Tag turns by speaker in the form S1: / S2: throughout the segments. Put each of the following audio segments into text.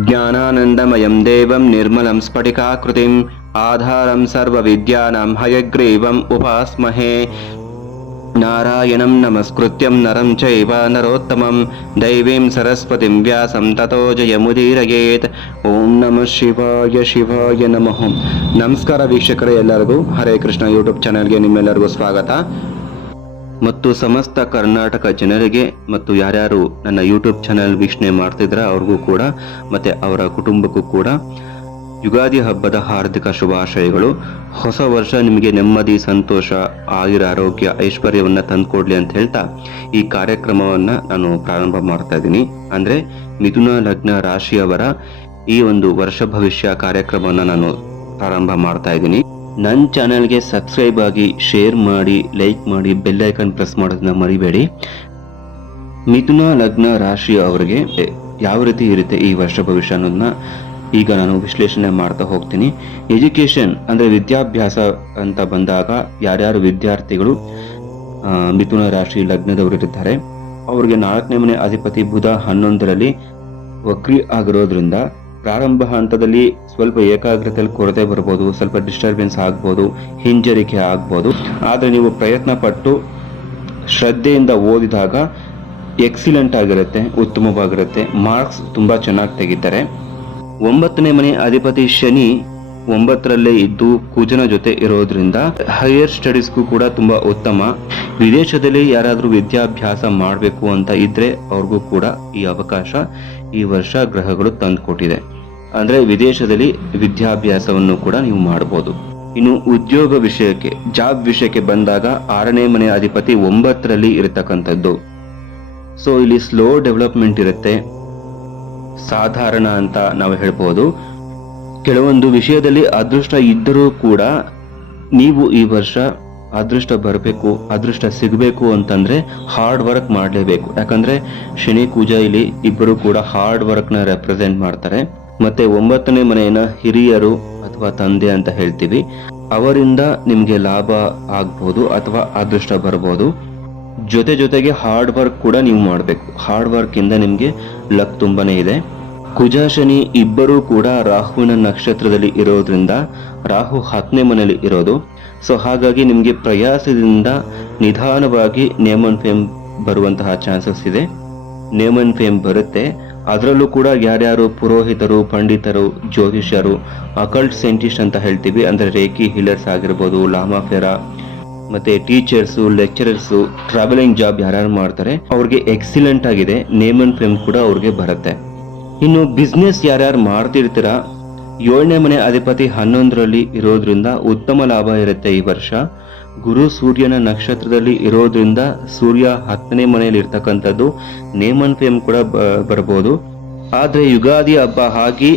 S1: ज्ञानानन्दमयं देवं निर्मलं स्फटिकाकृतिम् आधारं सर्वविद्यानां हयग्रीवम् उपास्महे नारायणं नमस्कृत्यं नरं चैव नरोत्तमं दैवीं सरस्वतीं व्यासं ततो ಜಯಮುದೀರಯೇತ್ ಓಂ ನಮಃ ಶಿವಾಯ ಶಿವಾಯ ನಮಃ ನಮಸ್ಕಾರ ವೀಕ್ಷಕರೇ ಎಲ್ಲರಿಗೂ ಹರೇ ಕೃಷ್ಣ ಯೂಟ್ಯೂಬ್ ಚಾನೆಲ್ಗೆ ನಿಮ್ಮೆಲ್ಲರಿಗೂ ಸ್ವಾಗತ ಮತ್ತು ಸಮಸ್ತ ಕರ್ನಾಟಕ ಜನರಿಗೆ ಮತ್ತು ಯಾರ್ಯಾರು ನನ್ನ ಯೂಟ್ಯೂಬ್ ಚಾನೆಲ್ ವೀಕ್ಷಣೆ ಮಾಡ್ತಿದ್ರ ಅವ್ರಿಗೂ ಕೂಡ ಮತ್ತು ಅವರ ಕುಟುಂಬಕ್ಕೂ ಕೂಡ ಯುಗಾದಿ ಹಬ್ಬದ ಹಾರ್ದಿಕ ಶುಭಾಶಯಗಳು. ಹೊಸ ವರ್ಷ ನಿಮಗೆ ನೆಮ್ಮದಿ, ಸಂತೋಷ ಆಯುರ ಆರೋಗ್ಯ, ಐಶ್ವರ್ಯವನ್ನು ತಂದುಕೊಡ್ಲಿ ಅಂತ ಹೇಳ್ತಾ ಈ ಕಾರ್ಯಕ್ರಮವನ್ನು ನಾನು ಪ್ರಾರಂಭ ಮಾಡ್ತಾ ಇದ್ದೀನಿ. ಅಂದರೆ ಮಿಥುನ ಲಗ್ನ ರಾಶಿಯವರ ಈ ಒಂದು ವರ್ಷ ಭವಿಷ್ಯ ಕಾರ್ಯಕ್ರಮವನ್ನು ನಾನು ಪ್ರಾರಂಭ ಮಾಡ್ತಾ ಇದ್ದೀನಿ. ನನ್ನ ಚಾನಲ್ಗೆ ಸಬ್ಸ್ಕ್ರೈಬ್ ಆಗಿ ಶೇರ್ ಮಾಡಿ, ಲೈಕ್ ಮಾಡಿ, ಬೆಲ್ ಐಕನ್ ಪ್ರೆಸ್ ಮಾಡೋದನ್ನ ಮರಿಬೇಡಿ. ಮಿಥುನ ಲಗ್ನ ರಾಶಿ ಅವರಿಗೆ ಯಾವ ರೀತಿ ಇರುತ್ತೆ ಈ ವರ್ಷ ಭವಿಷ್ಯ ಅನ್ನೋದನ್ನ ಈಗ ನಾನು ವಿಶ್ಲೇಷಣೆ ಮಾಡ್ತಾ ಹೋಗ್ತೀನಿ. ಎಜುಕೇಶನ್ ಅಂದ್ರೆ ವಿದ್ಯಾಭ್ಯಾಸ ಅಂತ ಬಂದಾಗ ಯಾರ್ಯಾರು ವಿದ್ಯಾರ್ಥಿಗಳು ಮಿಥುನ ರಾಶಿ ಲಗ್ನದವರು ಅವರಿಗೆ ನಾಲ್ಕನೇ ಮನೆ ಅಧಿಪತಿ ಬುಧ ಹನ್ನೊಂದರಲ್ಲಿ ವಕ್ರಿ ಆಗಿರೋದ್ರಿಂದ ಪ್ರಾರಂಭ ಹಂತದಲ್ಲಿ ಸ್ವಲ್ಪ ಏಕಾಗ್ರತೆಯಲ್ಲಿ ಕೊರತೆ ಬರ್ಬೋದು, ಸ್ವಲ್ಪ ಡಿಸ್ಟರ್ಬೆನ್ಸ್ ಆಗ್ಬೋದು, ಹಿಂಜರಿಕೆ ಆಗ್ಬೋದು. ಆದರೆ ನೀವು ಪ್ರಯತ್ನ ಪಟ್ಟು ಶ್ರದ್ಧೆಯಿಂದ ಓದಿದಾಗ ಎಕ್ಸಿಲೆಂಟ್ ಆಗಿರುತ್ತೆ, ಉತ್ತಮವಾಗಿರುತ್ತೆ. ಮಾರ್ಕ್ಸ್ ತುಂಬ ಚೆನ್ನಾಗಿ ತೆಗಿತಾರೆ. ಒಂಬತ್ತನೇ ಮನೆ ಅಧಿಪತಿ ಶನಿ ಒಂಬತ್ತರಲ್ಲೇ ಇದ್ದು ಕುಜನ ಜೊತೆ ಇರೋದ್ರಿಂದ ಹೈಯರ್ ಸ್ಟಡೀಸ್ಗೂ ಕೂಡ ತುಂಬ ಉತ್ತಮ. ವಿದೇಶದಲ್ಲಿ ಯಾರಾದರೂ ವಿದ್ಯಾಭ್ಯಾಸ ಮಾಡಬೇಕು ಅಂತ ಇದ್ರೆ ಅವ್ರಿಗೂ ಕೂಡ ಈ ಅವಕಾಶ. ಈ ವರ್ಷ ಗ್ರಹಗಳು ತಂದುಕೊಟ್ಟಿದೆ. ಅಂದ್ರೆ ವಿದೇಶದಲ್ಲಿ ವಿದ್ಯಾಭ್ಯಾಸವನ್ನು ಕೂಡ ನೀವು ಮಾಡಬಹುದು ಇನ್ನು ಉದ್ಯೋಗ ವಿಷಯಕ್ಕೆ, ಜಾಬ್ ವಿಷಯಕ್ಕೆ ಬಂದಾಗ ಆರನೇ ಮನೆ ಅಧಿಪತಿ ಒಂಬತ್ತರಲ್ಲಿ ಇರತಕ್ಕಂಥದ್ದು. ಸೊ ಇಲ್ಲಿ ಸ್ಲೋ ಡೆವಲಪ್ಮೆಂಟ್ ಇರುತ್ತೆ. ಸಾಧಾರಣ ಅಂತ ನಾವು ಹೇಳ್ಬೋದು. ಕೆಲವೊಂದು ವಿಷಯದಲ್ಲಿ ಅದೃಷ್ಟ ಇದ್ದರೂ ಕೂಡ ನೀವು ಈ ವರ್ಷ ಅದೃಷ್ಟ ಬರಬೇಕು, ಅದೃಷ್ಟ ಸಿಗಬೇಕು ಅಂತಂದ್ರೆ ಹಾರ್ಡ್ ವರ್ಕ್ ಮಾಡಲೇಬೇಕು. ಯಾಕಂದ್ರೆ ಶನಿ ಪೂಜಾ ಇಲ್ಲಿ ಇಬ್ಬರು ಕೂಡ ಹಾರ್ಡ್ ವರ್ಕ್ನ ರೆಪ್ರೆಸೆಂಟ್ ಮಾಡ್ತಾರೆ. ಮತ್ತೆ ಒಂಬತ್ತನೇ ಮನೆಯನ್ನ ಹಿರಿಯರು ಅಥವಾ ತಂದೆ ಅಂತ ಹೇಳ್ತೀವಿ. ಅವರಿಂದ ನಿಮಗೆ ಲಾಭ ಆಗ್ಬೋದು ಅಥವಾ ಅದೃಷ್ಟ ಬರ್ಬೋದು. ಜೊತೆ ಜೊತೆಗೆ ಹಾರ್ಡ್ ವರ್ಕ್ ಕೂಡ ನೀವು ಮಾಡಬೇಕು. ಹಾರ್ಡ್ ವರ್ಕಿಂದ ನಿಮ್ಗೆ ಲಕ್ ತುಂಬಾನೇ ಇದೆ. ಕುಜ ಶನಿ ಇಬ್ಬರೂ ಕೂಡ ರಾಹುವಿನ ನಕ್ಷತ್ರದಲ್ಲಿ ಇರೋದ್ರಿಂದ ರಾಹು ಹತ್ತನೇ ಮನೆಯಲ್ಲಿ ಇರೋದು. ಸೊ ಹಾಗಾಗಿ ನಿಮಗೆ ಪ್ರಯಾಸದಿಂದ ನಿಧಾನವಾಗಿ ನೇಮನ್ ಫೇಮ್ ಬರುವಂತಹ ಚಾನ್ಸಸ್ ಇದೆ. ನೇಮನ್ ಫೇಮ್ ಬರುತ್ತೆ. ಅದರಲ್ಲೂ ಕೂಡ ಯಾರ್ಯಾರು ಪುರೋಹಿತರು, ಪಂಡಿತರು, ಜ್ಯೋತಿಷ್ಯರು, ಅಕಲ್ಟ್ ಸೈಂಟಿಸ್ಟ್ ಅಂತ ಹೇಳ್ತೀವಿ. ಅಂದರೆ ರೇಕಿ ಹೀಲರ್ಸ್ ಆಗಿರ್ಬೋದು ಲಾಮಾಫೆರಾ ಮತ್ತೆ ಟೀಚರ್ಸು, ಲೆಕ್ಚರರ್ಸು, ಟ್ರಾವೆಲಿಂಗ್ ಜಾಬ್ ಯಾರ್ಯಾರು ಮಾಡ್ತಾರೆ, ಅವ್ರಿಗೆ ಎಕ್ಸಿಲೆಂಟ್ ಆಗಿದೆ. ನೇಮನ್ ಫೇಮ್ ಕೂಡ ಅವ್ರಿಗೆ ಬರುತ್ತೆ. ಇನ್ನು ಬಿಸ್ನೆಸ್ ಯಾರ್ಯಾರು ಮಾಡ್ತಿರ್ತೀರಾ? ಏಳನೇ ಮನೆ ಅಧಿಪತಿ ಹನ್ನೊಂದರಲ್ಲಿ ಇರೋದ್ರಿಂದ ಉತ್ತಮ ಲಾಭ ಇರುತ್ತೆ ಈ ವರ್ಷ. ಗುರು ಸೂರ್ಯನ ನಕ್ಷತ್ರದಲ್ಲಿ ಇರೋದ್ರಿಂದ ಸೂರ್ಯ ಹತ್ತನೇ ಮನೆಯಲ್ಲಿ ಇರ್ತಕ್ಕಂಥದ್ದು ನೇಮನ್ ಫೇಮ್ ಕೂಡ ಬರ್ಬೋದು. ಆದ್ರೆ ಯುಗಾದಿ ಹಬ್ಬ ಆಗಿ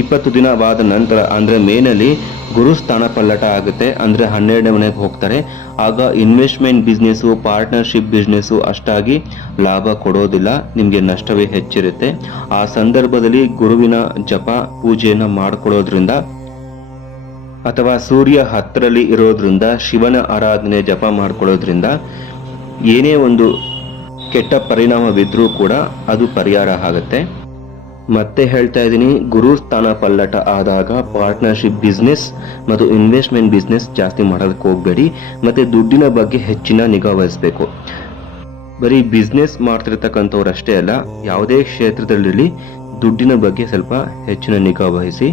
S1: ಇಪ್ಪತ್ತು ದಿನವಾದ ನಂತರ, ಅಂದರೆ ಮೇನಲ್ಲಿ ಗುರು ಸ್ಥಾನ ಪಲ್ಲಟ ಆಗುತ್ತೆ. ಅಂದರೆ ಹನ್ನೆರಡನೇ ಮನೆಗೆ ಹೋಗ್ತಾರೆ. ಆಗ ಇನ್ವೆಸ್ಟ್ಮೆಂಟ್ ಬಿಸ್ನೆಸ್ಸು ಪಾರ್ಟ್ನರ್ಶಿಪ್ ಬಿಸ್ನೆಸ್ಸು ಅಷ್ಟಾಗಿ ಲಾಭ ಕೊಡೋದಿಲ್ಲ. ನಿಮಗೆ ನಷ್ಟವೇ ಹೆಚ್ಚಿರುತ್ತೆ. ಆ ಸಂದರ್ಭದಲ್ಲಿ ಗುರುವಿನ ಜಪ, ಪೂಜೆಯನ್ನು ಮಾಡಿಕೊಡೋದ್ರಿಂದ ಅಥವಾ ಸೂರ್ಯ ಹತ್ತರಲ್ಲಿ ಇರೋದ್ರಿಂದ, ಶಿವನ ಆರಾಧನೆ ಜಪ ಮಾಡಿಕೊಳ್ಳೋದ್ರಿಂದ ಏನೇ ಒಂದು ಕೆಟ್ಟ ಪರಿಣಾಮವಿದ್ರೂ ಕೂಡ ಅದು ಪರಿಹಾರ ಆಗುತ್ತೆ. ಮತ್ತೆ ಹೇಳ್ತಾ ಇದ್ದೀನಿ ಗುರು ಸ್ಥಾನ ಪಲ್ಲಟ ಆದಾಗ ಪಾರ್ಟ್ನರ್ಶಿಪ್ ಬಿಸ್ನೆಸ್ ಮತ್ತು ಇನ್ವೆಸ್ಟ್ಮೆಂಟ್ ಬಿಸ್ನೆಸ್ ಜಾಸ್ತಿ ಮಾಡೋದಕ್ಕೆ ಹೋಗಬೇಡಿ, ಮತ್ತು ದುಡ್ಡಿನ ಬಗ್ಗೆ ಹೆಚ್ಚಿನ ನಿಗಾ ವಹಿಸಬೇಕು. ಬರೀ ಬಿಸ್ನೆಸ್ ಮಾಡ್ತಿರ್ತಕ್ಕಂಥವ್ರು ಅಷ್ಟೇ ಅಲ್ಲ, ಯಾವುದೇ ಕ್ಷೇತ್ರದಲ್ಲಿ ದುಡ್ಡಿನ ಬಗ್ಗೆ ಸ್ವಲ್ಪ ಹೆಚ್ಚಿನ ನಿಗಾ ವಹಿಸಿ.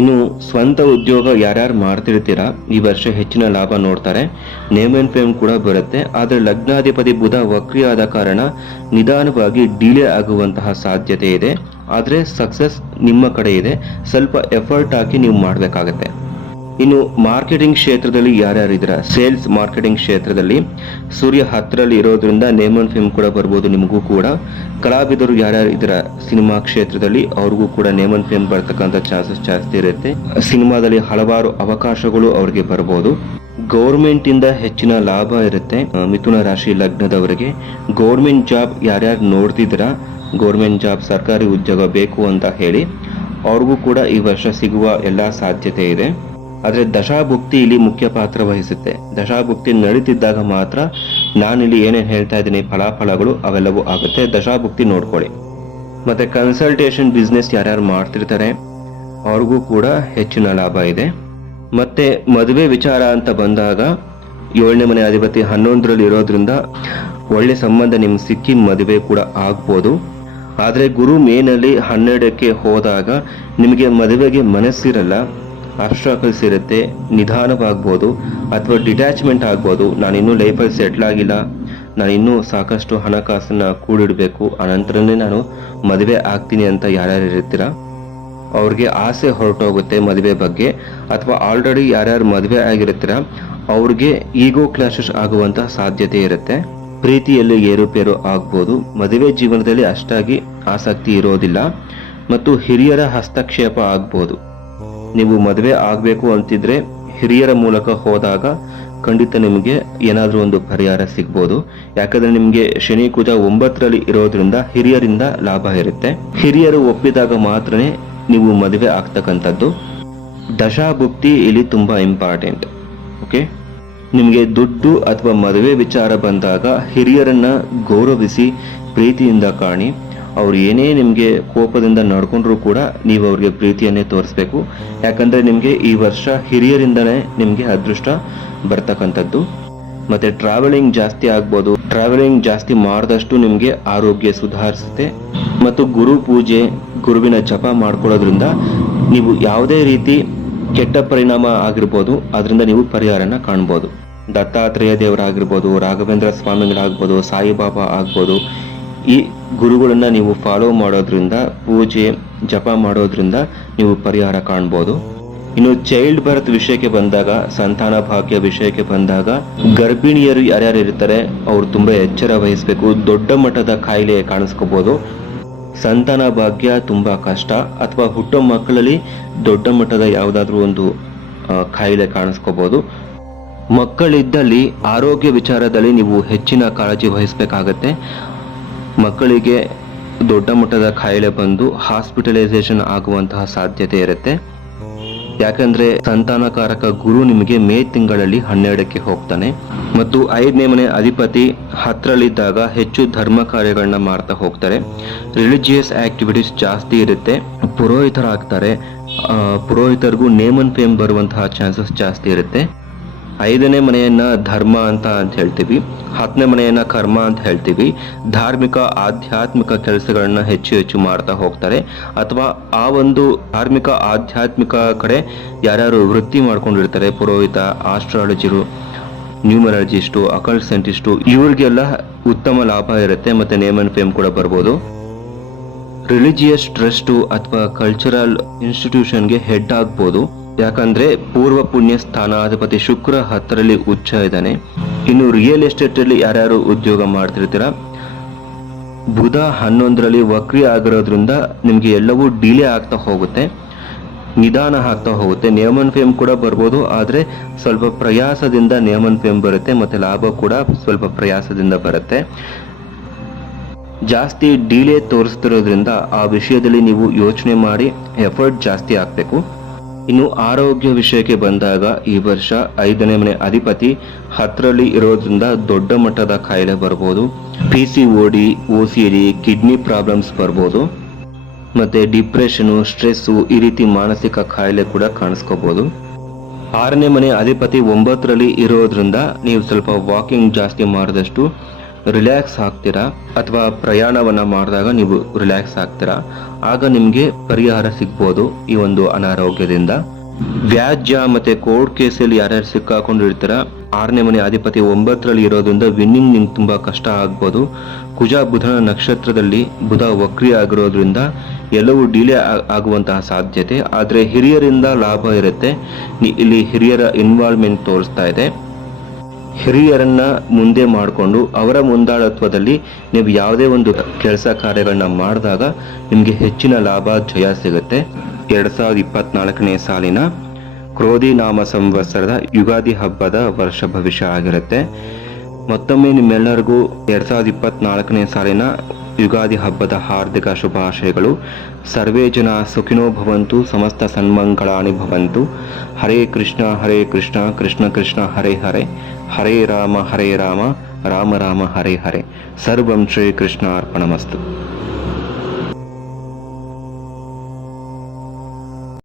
S1: ಇನ್ನು ಸ್ವಂತ ಉದ್ಯೋಗ ಯಾರ್ಯಾರು ಮಾಡ್ತಿರ್ತೀರಾ, ಈ ವರ್ಷ ಹೆಚ್ಚಿನ ಲಾಭ ನೋಡ್ತಾರೆ. ನೇಮ್ ಅಂಡ್ ಫೇಮ್ ಕೂಡ ಬರುತ್ತೆ. ಆದರೆ ಲಗ್ನಾಧಿಪತಿ ಬುಧ ವಕ್ರಿ ಆದ ಕಾರಣ ನಿಧಾನವಾಗಿ ಡಿಲೇ ಆಗುವಂತಹ ಸಾಧ್ಯತೆ ಇದೆ. ಆದರೆ ಸಕ್ಸಸ್ ನಿಮ್ಮ ಕಡೆ ಇದೆ. ಸ್ವಲ್ಪ ಎಫರ್ಟ್ ಹಾಕಿ ನೀವು ಮಾಡಬೇಕಾಗತ್ತೆ. ಇನ್ನು ಮಾರ್ಕೆಟಿಂಗ್ ಕ್ಷೇತ್ರದಲ್ಲಿ ಯಾರ್ಯಾರು ಇದ್ದೀರಾ? ಸೇಲ್ಸ್ ಮಾರ್ಕೆಟಿಂಗ್ ಕ್ಷೇತ್ರದಲ್ಲಿ ಸೂರ್ಯ ಹತ್ತರಲ್ಲಿ ಇರೋದ್ರಿಂದ ನೇಮನ್ ಫಿಲ್ಮ್ ಕೂಡ ಬರ್ಬೋದು ನಿಮಗೂ ಕೂಡ. ಕಲಾವಿದರು ಯಾರ್ಯಾರು ಇದ್ದೀರಾ? ಸಿನಿಮಾ ಕ್ಷೇತ್ರದಲ್ಲಿ ಅವ್ರಿಗೂ ಕೂಡ ನೇಮನ್ ಫಿಲ್ಮ್ ಫೇಮ್ ಬರ್ತಕ್ಕಂಥ ಚಾನ್ಸಸ್ ಜಾಸ್ತಿ ಇರುತ್ತೆ. ಸಿನಿಮಾದಲ್ಲಿ ಹಲವಾರು ಅವಕಾಶಗಳು ಅವ್ರಿಗೆ ಬರ್ಬೋದು. ಗೌರ್ಮೆಂಟಿಂದ ಹೆಚ್ಚಿನ ಲಾಭ ಇರುತ್ತೆ. ಮಿಥುನ ರಾಶಿ ಲಗ್ನದವರಿಗೆ. ಗೌರ್ಮೆಂಟ್ ಜಾಬ್ ಯಾರ್ಯಾರು ನೋಡ್ತಿದ್ದೀರಾ? ಗೌರ್ಮೆಂಟ್ ಜಾಬ್, ಸರ್ಕಾರಿ ಉದ್ಯೋಗ ಬೇಕು ಅಂತ ಹೇಳಿ ಅವ್ರಿಗೂ ಕೂಡ ಈ ವರ್ಷ ಸಿಗುವ ಎಲ್ಲ ಸಾಧ್ಯತೆ ಇದೆ. ಆದರೆ ದಶಾಭುಕ್ತಿ ಇಲ್ಲಿ ಮುಖ್ಯ ಪಾತ್ರ ವಹಿಸುತ್ತೆ. ದಶಾಭುಕ್ತಿ ನಡೀತಿದ್ದಾಗ ಮಾತ್ರ ನಾನಿಲ್ಲಿ ಏನೇನು ಹೇಳ್ತಾ ಇದ್ದೀನಿ, ಫಲಾಫಲಗಳು ಅವೆಲ್ಲವೂ ಆಗುತ್ತೆ. ದಶಾಭುಕ್ತಿ ನೋಡ್ಕೊಳ್ಳಿ. ಮತ್ತು ಕನ್ಸಲ್ಟೇಷನ್ ಬಿಸ್ನೆಸ್ ಯಾರ್ಯಾರು ಮಾಡ್ತಿರ್ತಾರೆ, ಅವ್ರಿಗೂ ಕೂಡ ಹೆಚ್ಚಿನ ಲಾಭ ಇದೆ. ಮತ್ತು ಮದುವೆ ವಿಚಾರ ಅಂತ ಬಂದಾಗ ಏಳನೇ ಮನೆ ಅಧಿಪತಿ ಹನ್ನೊಂದರಲ್ಲಿ ಇರೋದ್ರಿಂದ ಒಳ್ಳೆ ಸಂಬಂಧ ನಿಮ್ಗೆ ಸಿಕ್ಕಿ ಮದುವೆ ಕೂಡ ಆಗ್ಬೋದು. ಆದರೆ ಗುರು ಮೇನಲ್ಲಿ ಹನ್ನೆರಡಕ್ಕೆ ಹೋದಾಗ ನಿಮಗೆ ಮದುವೆಗೆ ಮನಸ್ಸಿರಲ್ಲ ಅಬ್ಸ್ಟ್ರಾಕಲ್ಸ್ ಇರುತ್ತೆ, ನಿಧಾನವಾಗ್ಬೋದು ಅಥವಾ ಡಿಟ್ಯಾಚ್ಮೆಂಟ್ ಆಗ್ಬೋದು. ನಾನು ಇನ್ನೂ ಲೈಫಲ್ಲಿ ಸೆಟ್ಲ್ ಆಗಿಲ್ಲ. ನಾನು ಇನ್ನೂ ಸಾಕಷ್ಟು ಹಣಕಾಸನ್ನು ಕೂಡಿಡಬೇಕು. ಅನಂತರನೇ ನಾನು ಮದುವೆ ಆಗ್ತೀನಿ ಅಂತ ಯಾರ್ಯಾರು ಇರ್ತೀರ? ಅವ್ರಿಗೆ ಆಸೆ ಹೊರಟೋಗುತ್ತೆ ಮದುವೆ ಬಗ್ಗೆ. ಅಥವಾ ಆಲ್ರೆಡಿ ಯಾರ್ಯಾರು ಮದುವೆ ಆಗಿರ್ತೀರ? ಅವ್ರಿಗೆ ಈಗೋ ಕ್ಲಾಶಸ್ ಆಗುವಂತ ಸಾಧ್ಯತೆ ಇರುತ್ತೆ. ಪ್ರೀತಿಯಲ್ಲಿ ಏರುಪೇರು ಆಗ್ಬೋದು. ಮದುವೆ ಜೀವನದಲ್ಲಿ ಅಷ್ಟಾಗಿ ಆಸಕ್ತಿ ಇರೋದಿಲ್ಲ ಮತ್ತು ಹಿರಿಯರ ಹಸ್ತಕ್ಷೇಪ ಆಗ್ಬೋದು. ನೀವು ಮದುವೆ ಆಗಬೇಕು ಅಂತಿದ್ರೆ ಹಿರಿಯರ ಮೂಲಕ ಹೋದಾಗ ಖಂಡಿತ ನಿಮಗೆ ಏನಾದರೂ ಒಂದು ಪರಿಹಾರ ಸಿಗ್ಬೋದು. ಯಾಕಂದ್ರೆ ನಿಮಗೆ ಶನಿ ಕುಜ ಒಂಬತ್ತರಲ್ಲಿ ಇರೋದ್ರಿಂದ ಹಿರಿಯರಿಂದ ಲಾಭ ಇರುತ್ತೆ. ಹಿರಿಯರು ಒಪ್ಪಿದಾಗ ಮಾತ್ರನೇ ನೀವು ಮದುವೆ ಆಗ್ತಕ್ಕಂಥದ್ದು. ದಶಾಭುಕ್ತಿ ಇಲ್ಲಿ ತುಂಬ ಇಂಪಾರ್ಟೆಂಟ್ ಓಕೆ ನಿಮಗೆ ದುಡ್ಡು ಅಥವಾ ಮದುವೆ ವಿಚಾರ ಬಂದಾಗ ಹಿರಿಯರನ್ನ ಗೌರವಿಸಿ, ಪ್ರೀತಿಯಿಂದ ಕಾಣಿ. ಅವ್ರು ಏನೇ ನಿಮಗೆ ಕೋಪದಿಂದ ನಡ್ಕೊಂಡ್ರೂ ಕೂಡ ನೀವು ಅವ್ರಿಗೆ ಪ್ರೀತಿಯನ್ನೇ ತೋರಿಸ್ಬೇಕು. ಯಾಕಂದ್ರೆ ನಿಮಗೆ ಈ ವರ್ಷ ಹಿರಿಯರಿಂದನೇ ನಿಮಗೆ ಅದೃಷ್ಟ ಬರ್ತಕ್ಕಂಥದ್ದು. ಮತ್ತೆ ಟ್ರಾವೆಲಿಂಗ್ ಜಾಸ್ತಿ ಆಗ್ಬೋದು. ಟ್ರಾವೆಲಿಂಗ್ ಜಾಸ್ತಿ ಮಾಡಿದಷ್ಟು ನಿಮಗೆ ಆರೋಗ್ಯ ಸುಧಾರಿಸುತ್ತೆ. ಮತ್ತು ಗುರು ಪೂಜೆ, ಗುರುವಿನ ಜಪ ಮಾಡ್ಕೊಳ್ಳೋದ್ರಿಂದ ನೀವು ಯಾವುದೇ ರೀತಿ ಕೆಟ್ಟ ಪರಿಣಾಮ ಆಗಿರ್ಬೋದು ಅದರಿಂದ ನೀವು ಪರಿಹಾರನ ಕಾಣ್ಬೋದು. ದತ್ತಾತ್ರೇಯ ದೇವರಾಗಿರ್ಬೋದು, ರಾಘವೇಂದ್ರ ಸ್ವಾಮಿಗಳಾಗ್ಬೋದು, ಸಾಯಿಬಾಬಾ ಆಗ್ಬೋದು, ಈ ಗುರುಗಳನ್ನ ನೀವು ಫಾಲೋ ಮಾಡೋದ್ರಿಂದ, ಪೂಜೆ, ಜಪ ಮಾಡೋದ್ರಿಂದ ನೀವು ಪರಿಹಾರ ಕಾಣ್ಬೋದು. ಇನ್ನು ಚೈಲ್ಡ್ ಬರ್ತ್ ವಿಷಯಕ್ಕೆ ಬಂದಾಗ, ಸಂತಾನ ಭಾಗ್ಯ ವಿಷಯಕ್ಕೆ ಬಂದಾಗ, ಗರ್ಭಿಣಿಯರು ಯಾರ್ಯಾರು ಇರ್ತಾರೆ, ಅವ್ರು ತುಂಬಾ ಎಚ್ಚರ ವಹಿಸಬೇಕು, ದೊಡ್ಡ ಮಟ್ಟದ ಕಾಯಿಲೆ ಕಾಣಿಸ್ಕೋಬಹುದು ಸಂತಾನ ಭಾಗ್ಯ ತುಂಬಾ ಕಷ್ಟ. ಅಥವಾ ಹುಟ್ಟೋ ಮಕ್ಕಳಲ್ಲಿ ದೊಡ್ಡ ಮಟ್ಟದ ಯಾವುದಾದ್ರೂ ಒಂದು ಕಾಯಿಲೆ ಕಾಣಿಸ್ಕೋಬಹುದು ಮಕ್ಕಳಿದ್ದಲ್ಲಿ ಆರೋಗ್ಯ ವಿಚಾರದಲ್ಲಿ ನೀವು ಹೆಚ್ಚಿನ ಕಾಳಜಿ ವಹಿಸಬೇಕಾಗತ್ತೆ. ಮಕ್ಕಳಿಗೆ ದೊಡ್ಡ ಮಟ್ಟದ ಕಾಯಿಲೆ ಬಂದು ಹಾಸ್ಪಿಟಲೈಸೇಷನ್ ಆಗುವಂತಹ ಸಾಧ್ಯತೆ ಇರುತ್ತೆ. ಯಾಕಂದ್ರೆ ಸಂತಾನಕಾರಕ ಗುರು ನಿಮಗೆ ಮೇ ತಿಂಗಳಲ್ಲಿ ಹನ್ನೆರಡಕ್ಕೆ ಹೋಗ್ತಾನೆ ಮತ್ತು ಐದನೇ ಮನೆ ಅಧಿಪತಿ ಹತ್ರಲ್ಲಿದ್ದಾಗ ಹೆಚ್ಚು ಧರ್ಮ ಕಾರ್ಯಗಳನ್ನ ಮಾಡ್ತಾ ಹೋಗ್ತಾರೆ. ರಿಲಿಜಿಯಸ್ ಆಕ್ಟಿವಿಟೀಸ್ ಜಾಸ್ತಿ ಇರುತ್ತೆ. ಪುರೋಹಿತರಾಗ್ತಾರೆ. ಪುರೋಹಿತರಿಗೂ ನೇಮನ್ ಫೇಮ್ ಬರುವಂತಹ ಚಾನ್ಸಸ್ ಜಾಸ್ತಿ ಇರುತ್ತೆ. ಐದನೇ ಮನೆಯನ್ನ ಧರ್ಮ ಅಂತ ಅಂತ ಹೇಳ್ತೀವಿ. ಹತ್ತನೇ ಮನೆಯನ್ನ ಕರ್ಮ ಅಂತ ಹೇಳ್ತೀವಿ. ಧಾರ್ಮಿಕ, ಆಧ್ಯಾತ್ಮಿಕ ಕೆಲಸಗಳನ್ನ ಹೆಚ್ಚು ಹೆಚ್ಚು ಮಾಡ್ತಾ ಹೋಗ್ತಾರೆ. ಅಥವಾ ಆ ಒಂದು ಧಾರ್ಮಿಕ, ಆಧ್ಯಾತ್ಮಿಕ ಕಡೆ ಯಾರ್ಯಾರು ವೃತ್ತಿ ಮಾಡ್ಕೊಂಡಿರ್ತಾರೆ, ಪುರೋಹಿತ, ಆಸ್ಟ್ರಾಲಜಿರು, ನ್ಯೂಮರಾಲಜಿಸ್ಟು, ಅಕಲ್ಟ್ ಸೈಂಟಿಸ್ಟು, ಇವ್ರಿಗೆಲ್ಲ ಉತ್ತಮ ಲಾಭ ಇರುತ್ತೆ ಮತ್ತೆ ನೇಮ್ ಅಂಡ್ ಫೇಮ್ ಕೂಡ ಬರ್ಬೋದು. ರಿಲಿಜಿಯಸ್ ಟ್ರಸ್ಟು ಅಥವಾ ಕಲ್ಚರಲ್ ಇನ್ಸ್ಟಿಟ್ಯೂಷನ್ಗೆ ಹೆಡ್ ಆಗ್ಬೋದು. ಯಾಕಂದ್ರೆ ಪೂರ್ವ ಪುಣ್ಯ ಸ್ಥಾನಾಧಿಪತಿ ಶುಕ್ರ ಹತ್ತರಲ್ಲಿ ಉಚ್ಚ ಇದ್ದಾನೆ. ಇನ್ನು ರಿಯಲ್ ಎಸ್ಟೇಟ್ ಅಲ್ಲಿ ಯಾರ್ಯಾರು ಉದ್ಯೋಗ ಮಾಡ್ತಿರ್ತೀರಾ? ಬುಧ ಹನ್ನೊಂದರಲ್ಲಿ ವಕ್ರಿ ಆಗಿರೋದ್ರಿಂದ ನಿಮ್ಗೆ ಎಲ್ಲವೂ ಡಿಲೇ ಆಗ್ತಾ ಹೋಗುತ್ತೆ. ನಿಧಾನ ಆಗ್ತಾ ಹೋಗುತ್ತೆ. ನೇಮನ್ ಫೇಮ್ ಕೂಡ ಬರ್ಬೋದು, ಆದರೆ ಸ್ವಲ್ಪ ಪ್ರಯಾಸದಿಂದ ನೇಮನ್ ಫೇಮ್ ಬರುತ್ತೆ, ಮತ್ತೆ ಲಾಭ ಕೂಡ ಸ್ವಲ್ಪ ಪ್ರಯಾಸದಿಂದ ಬರುತ್ತೆ. ಜಾಸ್ತಿ ಡಿಲೇ ತೋರಿಸ್ತಿರೋದ್ರಿಂದ ಆ ವಿಷಯದಲ್ಲಿ ನೀವು ಯೋಚನೆ ಮಾಡಿ ಎಫರ್ಟ್ ಜಾಸ್ತಿ ಆಗಬೇಕು ಇನ್ನು ಆರೋಗ್ಯ ವಿಷಯಕ್ಕೆ ಬಂದಾಗ ಈ ವರ್ಷ ಐದನೇ ಮನೆ ಅಧಿಪತಿ ಹತ್ತರಲ್ಲಿ ಇರೋದ್ರಿಂದ ದೊಡ್ಡ ಮಟ್ಟದ ಕಾಯಿಲೆ ಬರ್ಬೋದು. P C O D O C D kidney problems ಬರ್ಬೋದು. ಮತ್ತು ಡಿಪ್ರೆಷನು ಸ್ಟ್ರೆಸ್ಸು ಈ ರೀತಿ ಮಾನಸಿಕ ಕಾಯಿಲೆ ಕೂಡ ಕಾಣಿಸ್ಕೋಬೋದು. ಆರನೇ ಮನೆ ಅಧಿಪತಿ ಒಂಬತ್ತರಲ್ಲಿ ಇರೋದ್ರಿಂದ ನೀವು ಸ್ವಲ್ಪ ವಾಕಿಂಗ್ ಜಾಸ್ತಿ ಮಾಡಿದಷ್ಟು ರಿಲ್ಯಾಕ್ಸ್ ಆಗ್ತೀರಾ? ಅಥವಾ ಪ್ರಯಾಣವನ್ನ ಮಾಡಿದಾಗ ನೀವು ರಿಲ್ಯಾಕ್ಸ್ ಆಗ್ತೀರಾ? ಆಗ ನಿಮಗೆ ಪರಿಹಾರ ಸಿಗ್ಬೋದು ಈ ಒಂದು ಅನಾರೋಗ್ಯದಿಂದ. ವ್ಯಾಜ್ಯ ಮತ್ತೆ ಕೋರ್ಟ್ ಕೇಸಲ್ಲಿ ಯಾರ್ಯಾರು ಸಿಕ್ಕಾಕೊಂಡಿರ್ತೀರ? ಆರನೇ ಮನೆ ಅಧಿಪತಿ ಒಂಬತ್ತರಲ್ಲಿ ಇರೋದ್ರಿಂದ ವಿನ್ನಿಂಗ್ ನಿಮ್ಗೆ ತುಂಬಾ ಕಷ್ಟ ಆಗ್ಬೋದು. ಕುಜ ಬುಧನ ನಕ್ಷತ್ರದಲ್ಲಿ ಬುಧ ವಕ್ರಿ ಆಗಿರೋದ್ರಿಂದ ಎಲ್ಲವೂ ಡಿಲೇ ಆಗುವಂತಹ ಸಾಧ್ಯತೆ. ಆದರೆ ಹಿರಿಯರಿಂದ ಲಾಭ ಇರುತ್ತೆ. ಇಲ್ಲಿ ಹಿರಿಯರ ಇನ್ವಾಲ್ವ್ಮೆಂಟ್ ತೋರಿಸ್ತಾ ಇದೆ. ಹಿರಿಯರನ್ನ ಮುಂದೆ ಮಾಡಿಕೊಂಡು ಅವರ ಮುಂದಾಳತ್ವದಲ್ಲಿ ನೀವು ಯಾವುದೇ ಒಂದು ಕೆಲಸ ಕಾರ್ಯಗಳನ್ನ ಮಾಡಿದಾಗ ನಿಮಗೆ ಹೆಚ್ಚಿನ ಲಾಭ, ಜಯ ಸಿಗುತ್ತೆ. ಎರಡ್ ಸಾವಿರದ ಇಪ್ಪತ್ನಾಲ್ಕನೇ ಸಾಲಿನ ಕ್ರೋಧಿ ನಾಮ ಸಂವತ್ಸರದ ಯುಗಾದಿ ಹಬ್ಬದ ವರ್ಷ ಭವಿಷ್ಯ ಆಗಿರುತ್ತೆ. ಮತ್ತೊಮ್ಮೆ ನಿಮ್ಮೆಲ್ಲರಿಗೂ ಎರಡ್ ಸಾವಿರದ ಇಪ್ಪತ್ನಾಲ್ಕನೇ ಸಾಲಿನ ಯುಗಾದಿ ಹಬ್ಬದ ಹಾರ್ದಿಕ ಶುಭಾಶಯಗಳು. ಸರ್ವೇ ಜನ ಸುಖಿನೋ ಭವಂತು, ಸಮಸ್ತ ಸನ್ಮಂಗಳಾನಿ ಭವಂತು. ಹರೇ ಕೃಷ್ಣ ಹರೇ ಕೃಷ್ಣ ಕೃಷ್ಣ ಕೃಷ್ಣ, ಹರೇ ಹರೇ. ಹರೇ ರಾಮ ಹರೇ ರಾಮ ರಾಮ ರಾಮ ಹರೇ ಹರೇ ಸರ್ವಂ ಶ್ರೀ ಕೃಷ್ಣ ಅರ್ಪಣಮಸ್ತು